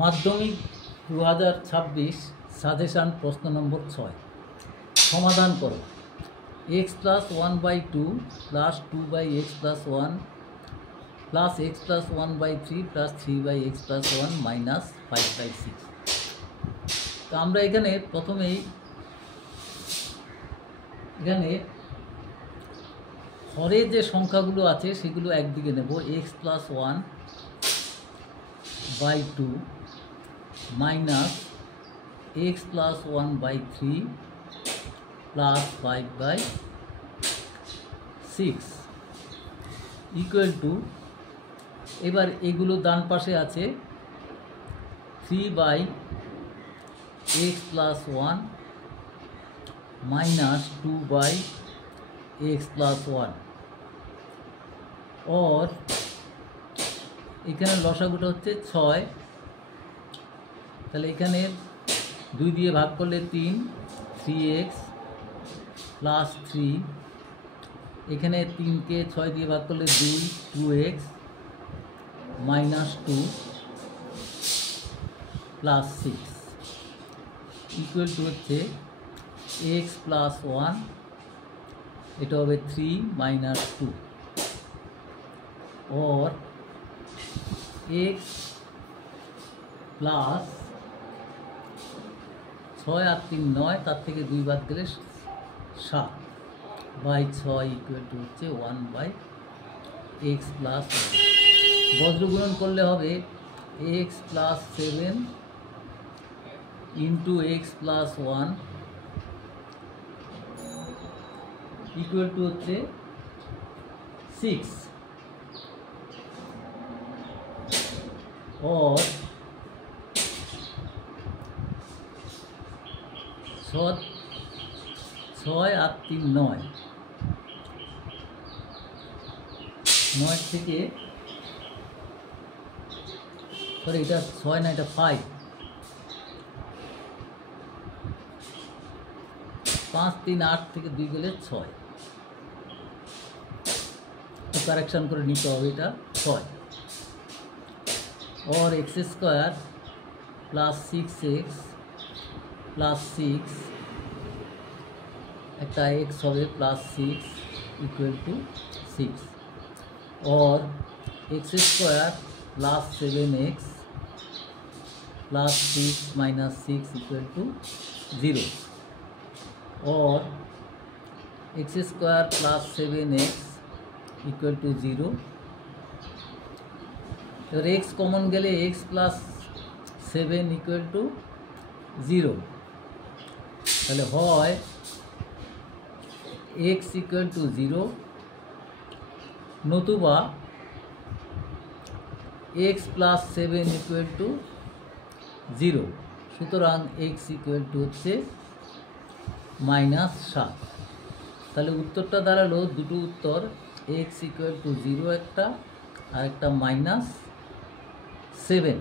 মাধ্যমিক 2026 সাজেশান প্রশ্ন নম্বর 6 সমাধান করো। x + 1/2 + 2/x + 1 + x + 1/3 + 3/x + 1 - 5/6। তো আমরা এখানে প্রথমেই হরে যে সংখ্যাগুলো আছে সেগুলো একদিকে নেব। x + 1/2 - x + 1/3 + 5/6 ইকুয়াল টু, এবার এগুলো ডান পাশে আছে 3/x + 1 - 2/x + 1 और এখানে লসাগুটা হচ্ছে 6। তাহলে এখানে 2 দিয়ে ভাগ করলে 3, 3x + 3। এখানে 3কে 6 দিয়ে ভাগ করলে 2, 2x - 2 + 6 ইকুয়াল টু হচ্ছে x + 1, এটা হবে 3 - 2 और x প্লাস 6 আর 3 9, তার থেকে 2 বাদ গেলে 7/6 ইকুয়াল টু হচ্ছে 1/x + 1। বজ্রগুণন করলে হবে x + 7 × x + 1 ইকুয়াল টু হচ্ছে 6 और 6 আর 3 9, 9 থেকে সরি এটা 6 না, এটা 5, 5 3 8 থেকে 2 গেলে 6, তো কারেকশান করে নিতে হবে, এটা 6 और x² + 6x + 6 একটা x হবে +6 ইকুয়াল টু 6 और x² + 7x + 6 - 6 ইকুয়াল টু 0 और x² + 7x ইকুয়াল টু 0। এবার x কমন গেলে x + 7 ইকুয়াল টু 0। তাহলে হয় x ইকুয়াল টু 0 নতুবা x + 7 ইকুয়াল টু 0। সুতরাং x ইকুয়াল টু হচ্ছে -7। তাহলে উত্তরটা দাঁড়ালো, দুটো উত্তর, x ইকুয়াল টু 0 একটা আর একটা -7।